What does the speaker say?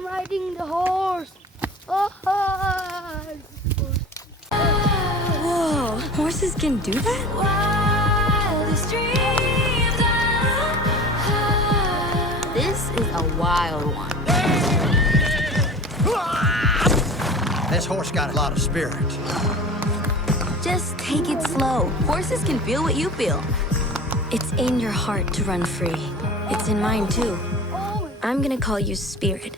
I'm riding the horse. Oh, Whoa, horses can do that? This is a wild one. This horse got a lot of spirit. Just take it slow. Horses can feel what you feel. It's in your heart to run free. It's in mine, too. I'm gonna call you Spirit.